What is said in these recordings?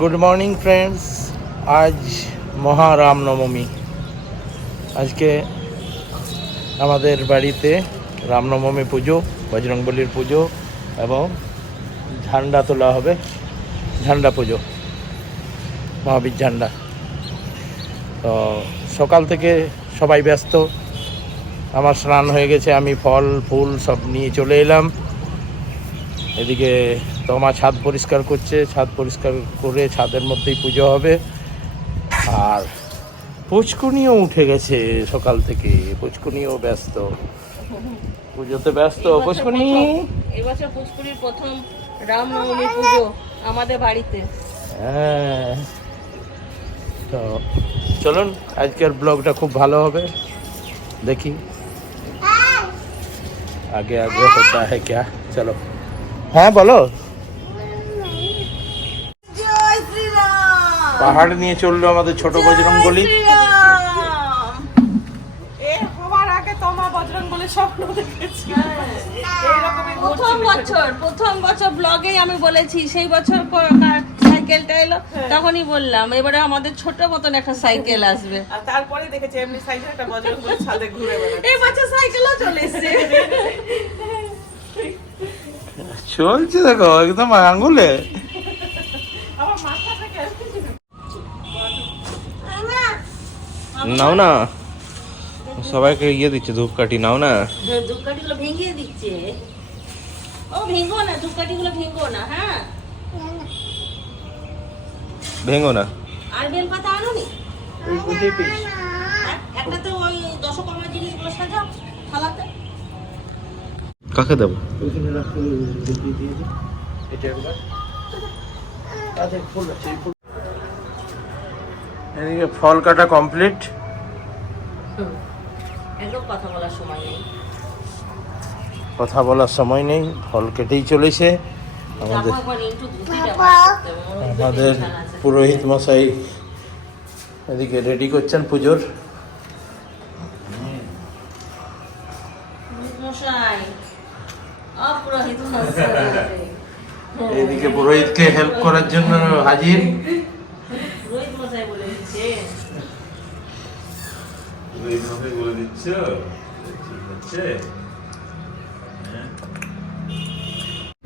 Good morning friends আজ মহারাম নবমী। আজকে আমাদের বাড়িতে রামনবমী পুজো, বজরংবলির পুজো এবং ঝান্ডা তোলা হবে। ঝান্ডা পুজো, মহাবীর ঝান্ডা। তো সকাল থেকে সবাই ব্যস্ত। আমার স্নান হয়ে গেছে, আমি ফল, ফুল সব নিয়ে চলে এলাম। এদিকে তো মা ছাদ পরিষ্কার করছে ছাদ পরিষ্কার করে ছাদের মধ্যেই পুজো হবে। আর পুচকুনিও উঠে গেছে সকাল থেকে পুচকুনিও ব্যস্ত। পুজোতে ব্যস্ত পুচকুনি। এবছর পুচকুনির প্রথম রামনবমী পুজো আমাদের বাড়িতে। হ্যাঁ। তো চলুন আজকের ব্লগটা খুব ভালো হবে। দেখি। আগে আগে হতা হ্যাঁ, হ্যাঁ চলো। হ্যাঁ বলো। পাহাড় নিয়ে চলল আমাদের ছোট বজরং বলি এ হওয়ার আগে তোমা বজরং বলে স্বপ্ন দেখেছি। এইরকমই প্রথম বছর প্রথম বছর ব্লগেই আমি বলেছি সেই বছর সাইকেলটা এলো তখনই বললাম এবারে আমাদের ছোট মতন একটা সাইকেল আসবে। আর তারপরে দেখেছি এমনি সাইজে একটা বজরং বলে ছাদে ঘুরে এই বছর সাইকেলও চলে এসছে। চলছে দেখো একদম আঙ্গুলে আমার মাথা থেকে নাও না। সবাইকে ইয়ে দিচ্ছে ধূপকাঠি নাও না। ধূপকাঠিগুলো ভেঙে দিচ্ছে। ও ভেঙো না ধূপকাঠিগুলো ভেঙো না হ্যাঁ। ভেঙো না। আর বেলপাতা আনো নি একটা তো ওই দশকর্মা জিনিসগুলো সাজাও থালাতে। কাকে দেবো? এদিকে ফল কাটা কমপ্লিট। একদম কথা বলার সময় নেই। কথা বলার সময় নেই ফল কেটেই চলেছে। আমাদের আমাদের পুরোহিত মশাই এদিকে রেডি করছেন পুজোর। এদিকে পুরোহিতকে হেল্প করার জন্য হাজির। বলে দিচ্ছ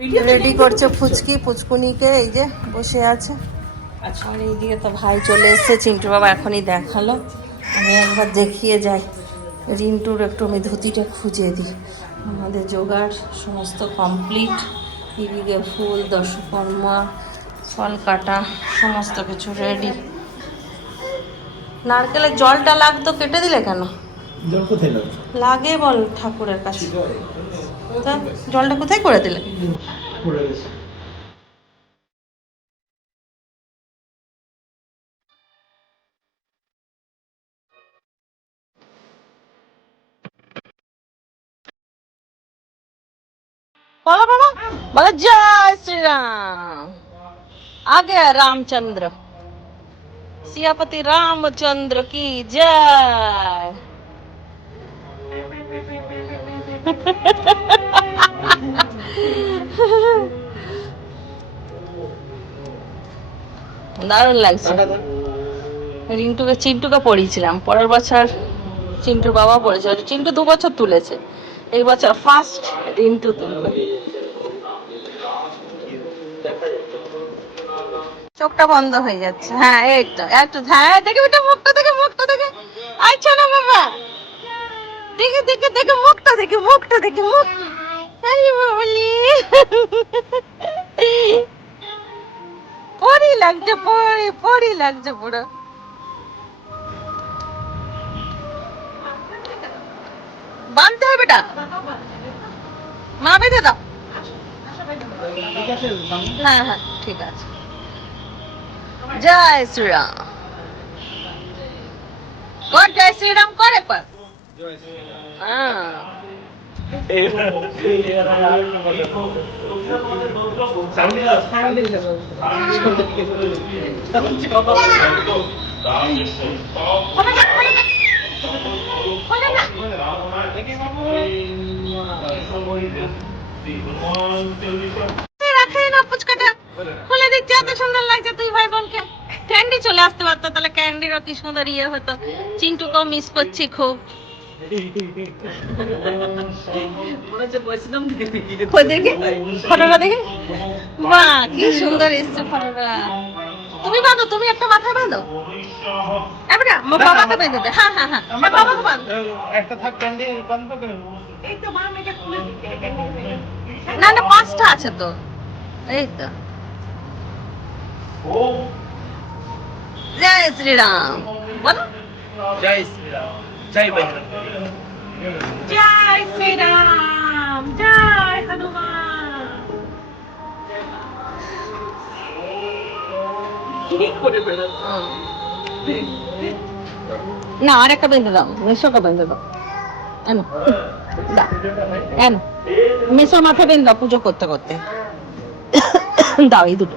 ঠিক আছে? রেডি করছে ফুচকি ফুচকুনিকে এই যে বসে আছে। আচ্ছা আর এইদিকে তো ভাই চলে এসেছে চিন্টু বাবা এখনই দেখাল। আমি একবার দেখিয়ে যাই। রিন্টুর একটু আমি ধুতিটা খুঁজে দিই। আমাদের জোগাড় সমস্ত কমপ্লিট এদিকে ফুল দশকর্মা ফল কাটা সমস্ত কিছু রেডি নারকেলের জলটা লাগতো কেটে দিলে কেন? জল কোথায় লাগে বল ঠাকুরের কাছে। জলটা কোথায় করে দিলে? বলো বাবা। বলো জয় শ্রীরাম। আগে রামচন্দ্র। সিয়াপতি রামচন্দ্র কি জয় দারুণ লাগছে। রিন্টুকে চিন্টুকে পড়িয়েছিলাম। পরের বছর চিন্টুর বাবা পড়েছে। চিন্টু দু বছর তুলেছে। এই বছর ফার্স্ট রিন্টু তুলবে। চোখটা বন্ধ হয়ে যাচ্ছে। হ্যাঁ এই তো একটু হ্যাঁ দেখে বেটা মুখটা দেখে মুখটা দেখে। আচ্ছা না বাবা। দেখে দেখে দেখে মুখটা দেখে মুখটা দেখে মুখ। আরে বাবলি। পরি লাগছে পরি পরি লাগছে পুরো। বাঁধতে হবে বেটা মা বেঁধে দাও। হ্যাঁ হ্যাঁ ঠিক আছে। জয় শ্রীরাম কর জয় শ্রীরাম করে পর হ্যাঁ রাখে না পুচকাটা খুলে দিচ্ছে এত সুন্দর লাগছে তুই ভাই বোনকে। ক্যান্ডি চলে আসতে পারতো তাহলে ক্যান্ডির অতি সুন্দর ইয়ে হতো। চিন্টুকেও মিস করছি খুব। ফটোটা দেখি? বাহ কি সুন্দর এসছে ফটোটা। তুমি বাঁধো তুমি একটা মাথায় বাঁধো। এবারে আমার বাবাকে বেঁধে দে। হ্যাঁ হ্যাঁ হ্যাঁ বাবাকে বাঁধো। একটা থাক ক্যান্ডি বন্ধ করে না না পাঁচটা আছে তো। এই তো। জয় শ্রীরাম। বলো। জয় শ্রীরাম। জয় বজরং জয় শ্রীরাম। জয় হনুমান। না আর একটা বেঁধে দাও। মেশোকে বেঁধে দাও। এনো এনো। মেশোর মাথা বেঁধে দাও পুজো করতে করতে। দাও এই দুটো।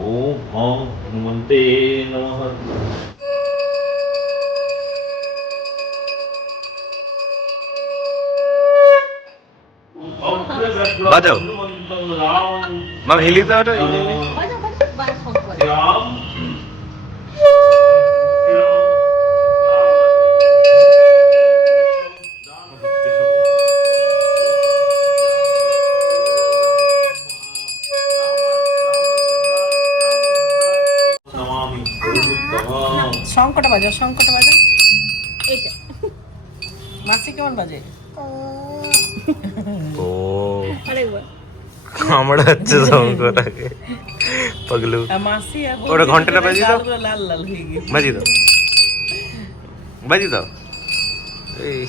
নমঃ ওম হনুমতে নমঃ বাজাও। মাম হিলি দাও শঙ্কটা বাজাও শঙ্কটা বাজাও এইটা। মাসি কেমন বাজে? ও। হচ্ছে শঙ্কটাকে পাগলু। মাসি আর ওটা ঘন্টাটা বাজিয়ে দাও। লাল লাল হয়ে গেছে। বাজি দাও। বাজি দাও। এই।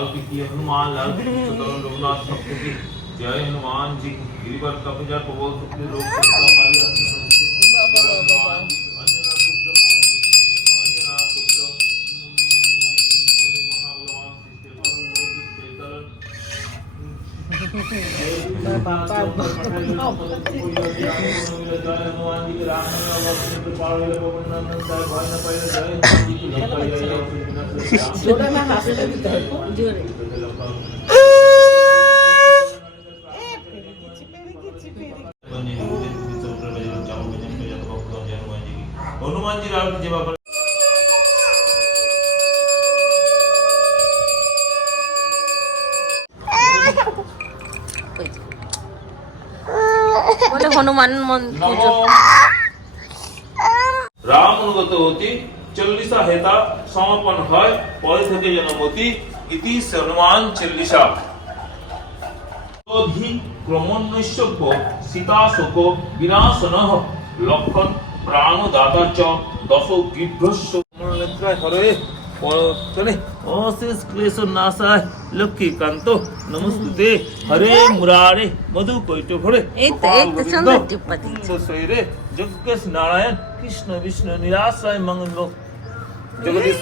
लाल की की हनुमान लाल की चतुर रघुनाथ सबके की जय हनुमान जी की गिरिवर कप जय प्रबोध सुखी लोक सबका पाली रत्न संस्कृति जय हनुमान जी ওটা না হাসিটা দিতে হয় জোরে হনুমান মন- পুজো। রাম অনুগত অতি চল্লিশা হেতা সমাপন হয় পরে থেকে জনমতি ইতি হনুমান চল্লিশা। অধি ক্রমণ্যৈশ্বব্য সীতা শোক বিনাশন লক্ষণ প্রাণদাতা চ দশ গিভ্রস্য হরে পরতনে। অশেষ ক্লেশ নাশায়। লক্ষ্মী কান্ত নমস্তে হরে মুরারে মধু কৈট ভরে শৈরে যজ্ঞেশ নারায়ণ কৃষ্ণ বিষ্ণু নিরাশয় মঙ্গল জগদীশ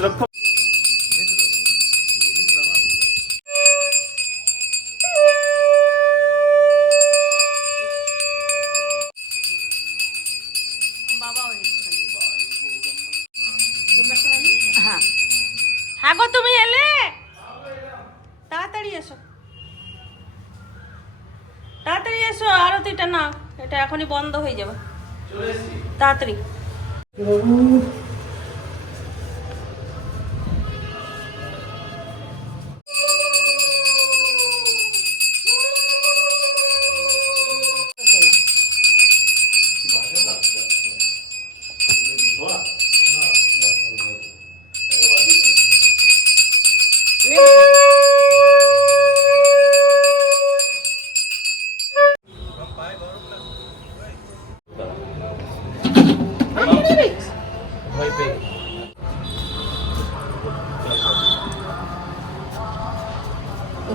এটা বন্ধ হয়ে যাবে। তাড়াতাড়ি।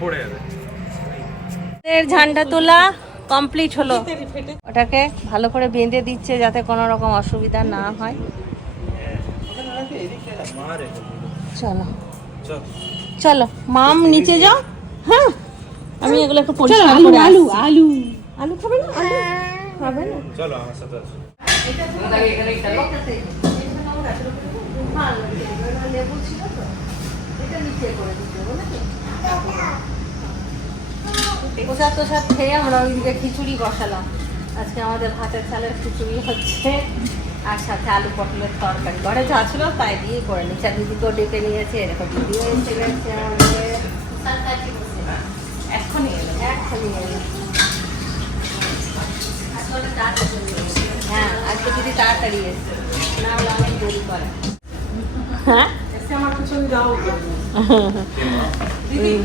পড়ে যাবে। এর ঝান্ডা তোলা কমপ্লিট হলো। ওটাকে ভালো করে বেঁধে দিচ্ছে যাতে কোনো রকম অসুবিধা না হয়। চলো। চলো মাম নিচে যাও। হ্যাঁ। আমি এগুলো একটু পরিষ্কার করে আলু আলু আলু। খাবে না? আলু খাবে না? চলো আমার সাথে আসো। প্রসাদ তোসাদ খেয়ে আমরা ওইদিকে খিচুড়ি বসালাম। আজকে আমাদের ভাতের চালের খিচুড়ি হচ্ছে আর সাথে আলু পটলের তরকারি। ঘরে যা ছিল তাই দিয়ে করে নিচ্ছে আর দিদিকেও ডেকে নিয়েছে, এরকম দিদিও এসে গেছে আমাদের। এখনই এলো এখনই এলো। হ্যাঁ আজকে দিদি তাড়াতাড়ি এসছে। না হলে অনেক দেরি করে। হ্যাঁ?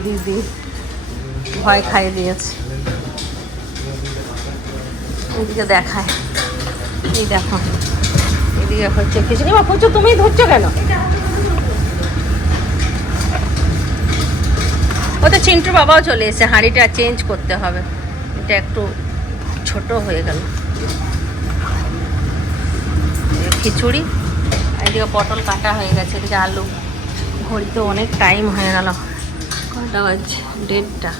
দিদি। ভয় খাইয়ে দিয়েছে। এদিকে দেখায়। এই দেখো। এদিকে হচ্ছে কিছু এবার প্রচুর তুমি ধরছো কেন? ও তো চিন্টু বাবাও চলে এসে হাঁড়িটা চেঞ্জ করতে হবে। এটা একটু ছোট হয়ে গেল। খিচুড়ি। এদিকে পটল কাটা হয়ে গেছে এদিকে আলু ঘড়িতে অনেক টাইম হয়ে গেল। কটা বাজছে? দেড়টা।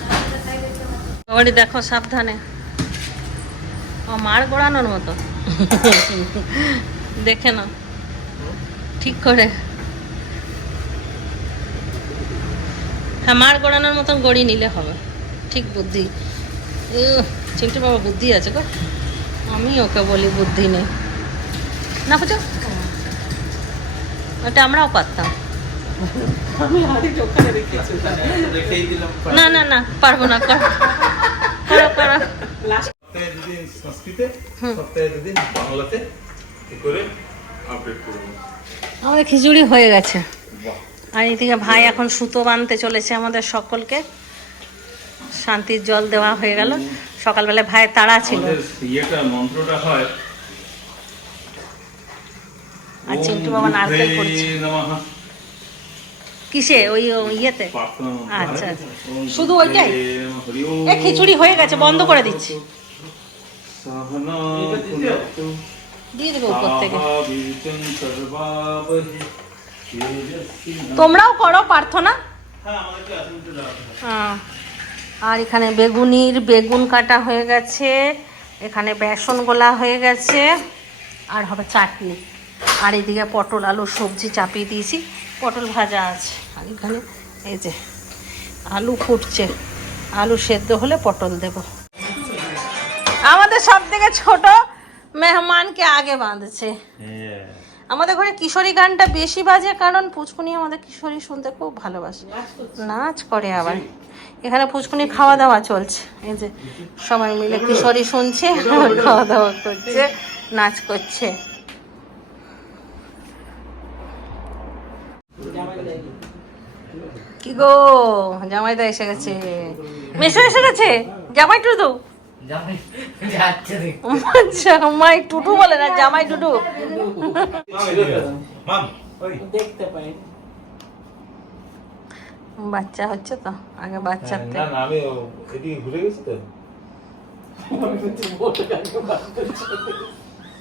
বাবারি দেখো সাবধানে। ও মার গোড়ানোর মতো। দেখে না ঠিক করে। হ্যাঁ মার গোড়ানোর মতন গড়ি নিলে হবে। ঠিক বুদ্ধি। চিন্টু বাবা বুদ্ধি আছে গো। আমি ওকে বলি বুদ্ধি নেই। না বুঝো ওটা আমরাও পারতাম। না না না পারব না কর করো করো সপ্তাহে দুদিন সংস্কৃতে সপ্তাহে দুদিন বাংলাতে করে আপডেট করব আমাদের খিচুড়ি হয়ে গেছে। আর এদিকে ভাই এখন সুতো বাঁধতে চলেছে আমাদের সকলকে। শান্তির জল দেওয়া হয়ে গেল। সকালবেলা ভাইয়ের তাড়া ছিল। ইয়েটা মন্ত্রটা হয় আর চিন্টু বাবা নারকেল করছে। কিসে? ওই ইয়েতে? আচ্ছা, আচ্ছা। শুধু ওইটাই? এ খিচুড়ি হয়ে গেছে বন্ধ করে দিচ্ছি। দিয়ে দেবো উপর থেকে। তোমরাও করো প্রার্থনা। হ্যাঁ। আর এখানে বেগুনির বেগুন কাটা হয়ে গেছে এখানে বেসন গোলা হয়ে গেছে আর হবে চাটনি। আর এদিকে পটল আলু সবজি চাপিয়ে দিয়েছি। পটল ভাজা আছে। আর এখানে এই যে আলু ফুটছে। আলু সেদ্ধ হলে পটল দেব। আমাদের সব থেকে ছোট মেহমানকে আগে বাঁধছে। আমাদের ঘরে কিশোরী গানটা বেশি বাজে কারণ পুচকুনি আমাদের কিশোরী শুনতে খুব ভালোবাসে। নাচ করে আবার। এখানে পুচকুনি খাওয়া দাওয়া চলছে। এই যে সবাই মিলে কিশোরী শুনছে খাওয়া দাওয়া করছে নাচ করছে। গো জামাইদা এসে গেছে। মেশো এসে গেছে? জামাই টুটু জামাই টুটু বলে না জামাই টুটু বাচ্চা হচ্ছে তো আগে বাচ্চার না আমি এদিকে ঘুরে গেছি তো।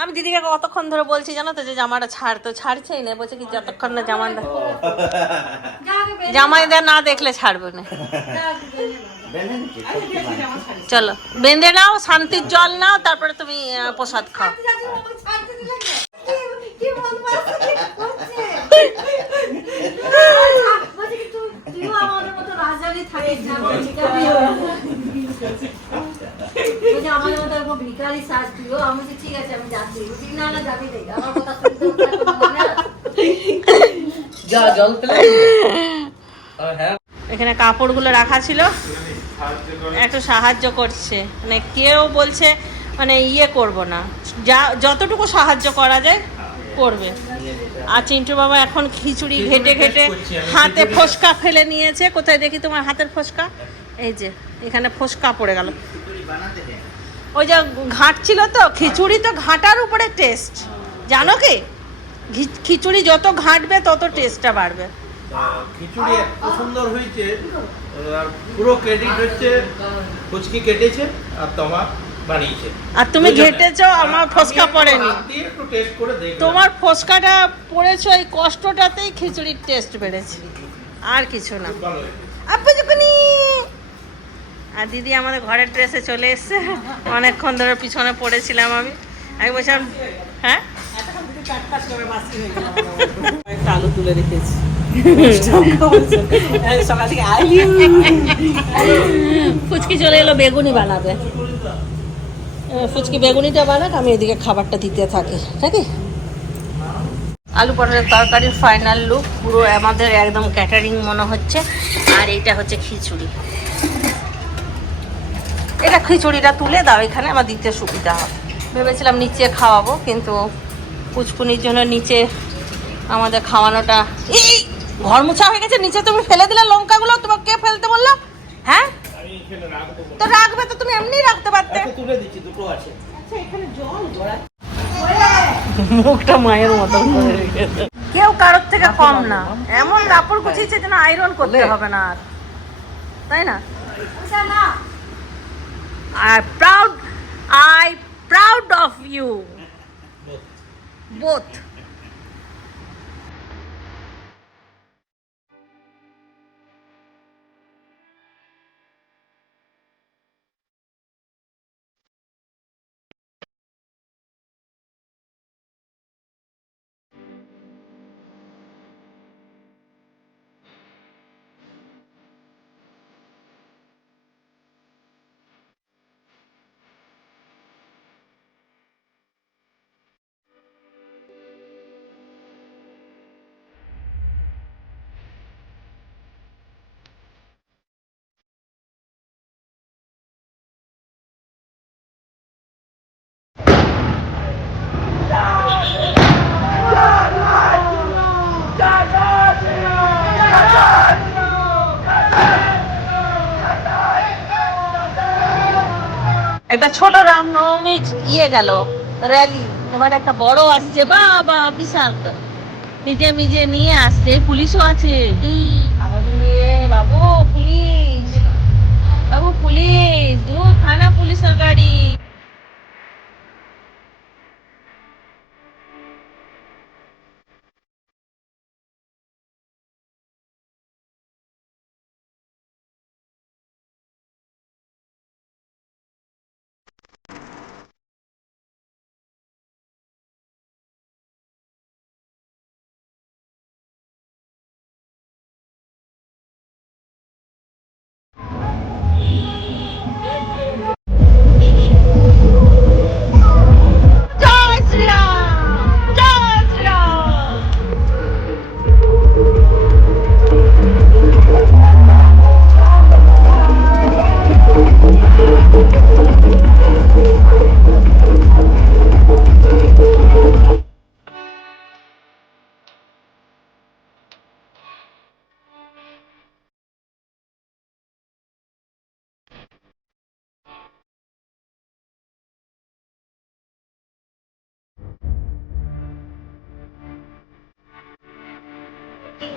আমি দিদিকে কতক্ষণ ধরে বলছি জানো তো, যে জামাটা ছাড় তো ছাড়ছেই না, বলছে কি যতক্ষণ না জামা জামাইদা জামাইদা না দেখলে ছাড়বে না। চলো, বেঁধে নাও, শান্তির জল নাও, তারপরে তুমি প্রসাদ খাও। মতো থাকিস আমাদের মতো এরকম ভিখারি সাজ তুইও আমি ঠিক আছে আমি যাচ্ছি। বলছি না না যাবি না আমার কথা শুনতে হবে না যা জল পেলে হ্যাঁ। এখানে কাপড়গুলো রাখা ছিল। একটু সাহায্য করছে। মানে কেউ বলছে মানে ইয়ে করব না। যা যতটুকু সাহায্য করা যায় করবে। আর চিন্টু বাবা এখন খিচুড়ি ঘেটে ঘেটে হাতে ফোসকা ফেলে নিয়েছে। কোথায় দেখি তোমার হাতের ফোসকা? এই যে। এখানে ফোসকা পড়ে গেল। ওই যে ঘাঁটছিল তো খিচুড়ি তো ঘাটার উপরে টেস্ট জানো কি? খিচুড়ি যত ঘাঁটবে তত টেস্টটা বাড়বে। খিচুড়ি এত সুন্দর হয়েছে আর পুরো ক্রেডিট হচ্ছে কুচকি কেটেছে আর তোমার বানিয়েছে। আর তুমি? ঘেটেছো আমার আমি ফোসকা পড়েনি। তোমার ফোসকাটা পড়েছো এই কষ্টটাতেই খিচুড়ির টেস্ট বেড়েছে। আর কিছু না। যখনই আর দিদি আমাদের ঘরের ড্রেসে চলে এসছে। অনেকক্ষণ ধরে পিছনে পড়েছিলাম আমি। আমি বলছিলাম হ্যাঁ? একটা আলু তুলে রেখেছি। ফুচকি চলে এলো বেগুনি বানাবে। ফুচকি বেগুনিটা বানাক আমি এদিকে খাবারটা দিতে থাকি। নাকি? আলু পটলের তরকারির ফাইনাল লুক পুরো আমাদের একদম ক্যাটারিং মনে হচ্ছে। আর এইটা হচ্ছে খিচুড়ি। এটা খিচুড়িটা তুলে দাও এখানে আমার দিতে সুবিধা হবে। ভেবেছিলাম নিচে খাওয়াবো কিন্তু পুচকুনির জন্য নিচে আমাদের খাওয়ানোটা এই ঘর মোছা হয়ে গেছে নিচে তুমি ফেলে দিলে লঙ্কাগুলো তোমাকে কে ফেলতে বলল? হ্যাঁ? তো রাখবে তো তুমি এমনি রাখতে পারতে। আচ্ছা, তুলে দিচ্ছি দুটো আছে। মুখটা মায়ের রেখেছে কেউ কারোর থেকে কম না। এমন কাপড় গুছিয়েছে যেন আয়রন করতে হবে না আর। তাই না। I proud I proud of you. Both. Both. একটা ছোট রামনবমী ইয়ে গেল র্যালি এবার একটা বড় আসছে, বাবা, বিশাল নিজে নিজে নিয়ে আসছে, পুলিশও আছে। বাবু, পুলিশ। বাবু, পুলিশ। দু থানা পুলিশের গাড়ি।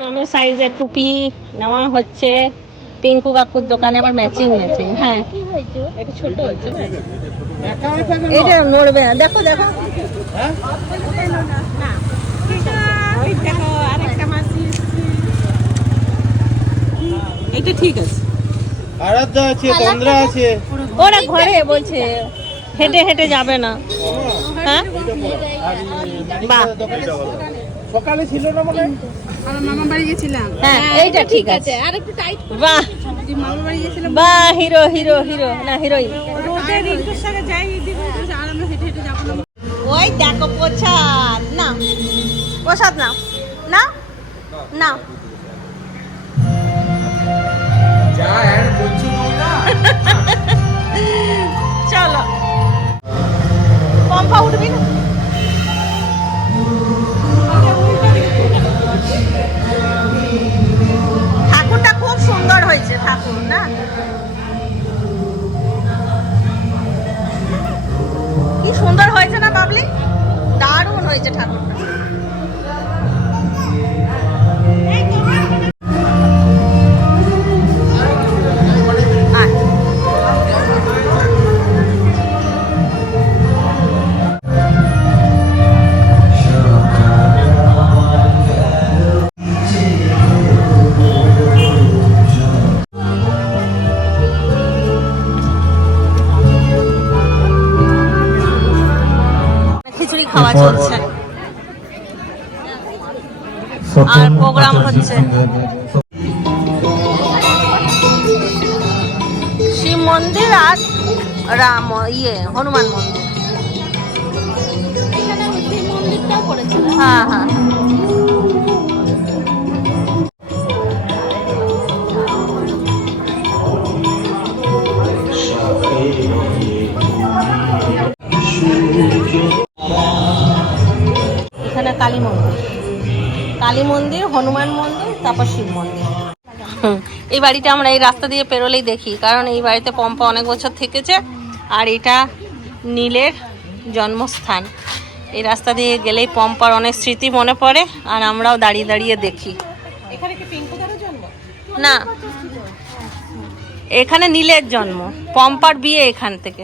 আমার সাইজের টুপি নেওয়া হচ্ছে। পিঙ্কু কাকুর দোকানে আবার ম্যাচিং ম্যাচিং হ্যাঁ। এটা নড়বে না। দেখো দেখো। এটা ঠিক আছে। আরাধ্যা আছে তন্দ্রা আছে। ওরা ঘরে বলছে হেঁটে হেঁটে যাবে না। হ্যাঁ। বাহ সকালে ছিল না মানে আমার মামা বাড়ি গেছিলাম। হ্যাঁ এইটা ঠিক আছে আর একটু টাইট বাহ। মামা বাড়ি গেছিলাম। বাহ হিরো হিরো হিরো না হিরোইন। রোদে রিঙ্কুর সাথে যাই এদিকে আর হেঁটে হেঁটে যাব ওই দেখো প্রসাদ। না প্রসাদ না না না চলো। পম্পা উঠবি না? সুন্দর থাকুন না? কি সুন্দর হয়েছে না পাবলিক দারুণ হয়েছে ঠাকুরটা। খাওয়া চলছে। আর প্রোগ্রাম হচ্ছে। শিব মন্দির আর রাম ইয়ে হনুমান মন্দির। হ্যাঁ হ্যাঁ। কালী মন্দির। কালী মন্দির হনুমান মন্দির তারপর শিব মন্দির। এই বাড়িটা আমরা এই রাস্তা দিয়ে পেরোলেই দেখি কারণ এই বাড়িতে পম্পা অনেক বছর থেকেছে আর এটা নীলের জন্মস্থান। এই রাস্তা দিয়ে গেলেই পম্পার অনেক স্মৃতি মনে পড়ে আর আমরাও দাঁড়িয়ে দাঁড়িয়ে দেখি। এখানে কি জন্ম? না এখানে নীলের জন্ম পম্পার বিয়ে এখান থেকে।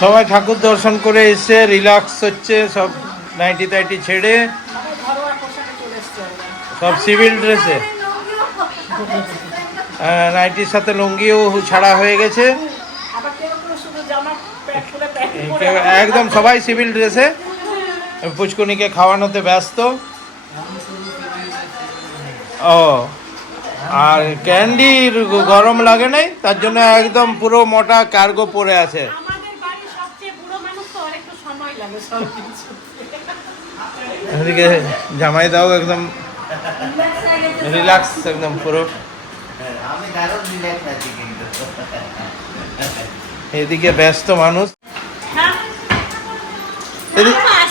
সবাই ঠাকুর দর্শন করে এসে রিল্যাক্স হচ্ছে, সব নাইটি টাইটি ছেড়ে। সব সিভিল ড্রেসে নাইটির সাথে লুঙ্গিও ছাড়া হয়ে গেছে। একদম সবাই সিভিল ড্রেসে পুচকুনিকে খাওয়ানোতে ব্যস্ত। ও। আর ক্যান্ডির গরম লাগে নাই তার জন্য একদম পুরো মোটা কার্গো পরে আছে। এদিকে জামাই দাও একদম রিল্যাক্স একদম পুরো। এদিকে ব্যস্ত মানুষ। হ্যাঁ।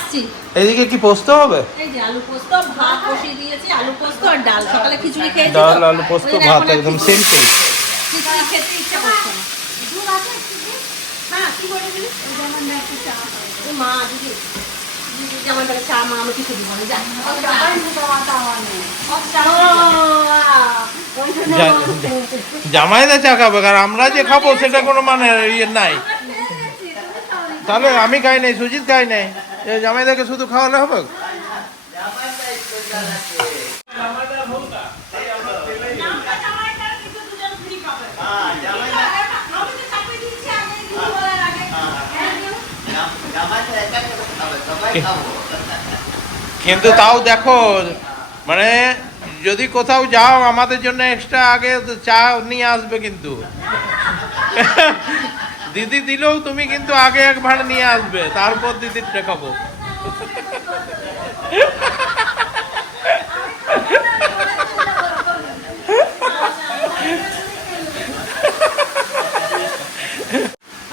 আসছি। এদিকে কি পোস্ত হবে? এই যে আলু পোস্ত ভাত বসিয়ে দিয়েছি আলু পোস্ত আর ডাল। সকালে খিচুড়ি খেয়েছি ডাল আলু পোস্ত ভাত একদম খিচুড়ি খেতে ইচ্ছা করছে না। কি করে দিলি? ওই মা দিদি। দিদি যেমন চা মা আমি কিছু দিব না। যা। জামাই চা খাবে আর আমরা যে খাব সেটা কোনো মানে ইয়ে নাই। তাহলে আমি খাই নাই সুজিত খাই নাই। জামাইদাকে শুধু খাওয়ালে হবে? কিন্তু তাও দেখো মানে যদি কোথাও যাও আমাদের জন্য এক্সট্রা আগে চা নিয়ে আসবে কিন্তু। দিদি দিলেও তুমি কিন্তু আগে এক ভাড় নিয়ে আসবে, তারপর দিদির দেখাবো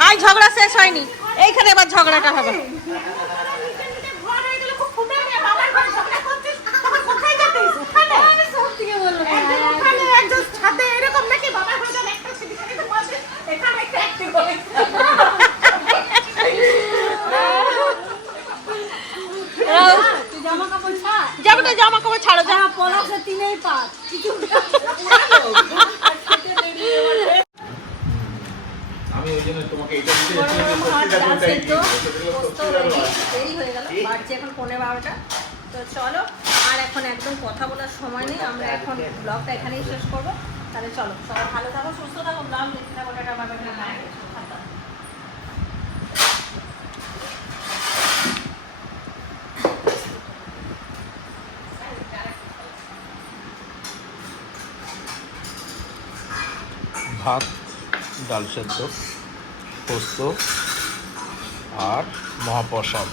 আই ঝগড়া শেষ হয়নি। এইখানে এবার ঝগড়াটা হবে ঘর হয়ে গেলে খুব ফুটে নিয়ে বাবার ঘরে ঝগড়া করছিস তখন কোথায় যাতিস ওখানে একদিন ওখানে একজন ছাদে এরকম নাকি বাবার ঘরে যাবে একটা সিঁড়ি থেকে বসে এখানে একটা acting করে। তুই জামা কাপড় তো জামা কাপড় ছাড়ো যা পলাশে তিনেই পাত কিছু আমি ওই জন্য তোমাকে এটা দিতে দেরি হয়ে গেল। বাড়ছে এখন পনেরো বারোটা। তো চলো আর এখন একদম কথা বলার সময় নেই। আমরা এখন ব্লগটা এখানেই শেষ করব। তাহলে চলো সবাই ভালো থাকো সুস্থ থাকো। ব্লগ দেখতে থাকো টাটা ভাত ডাল সেদ্ধ পোস্ত আর মহাপ্রসাদ।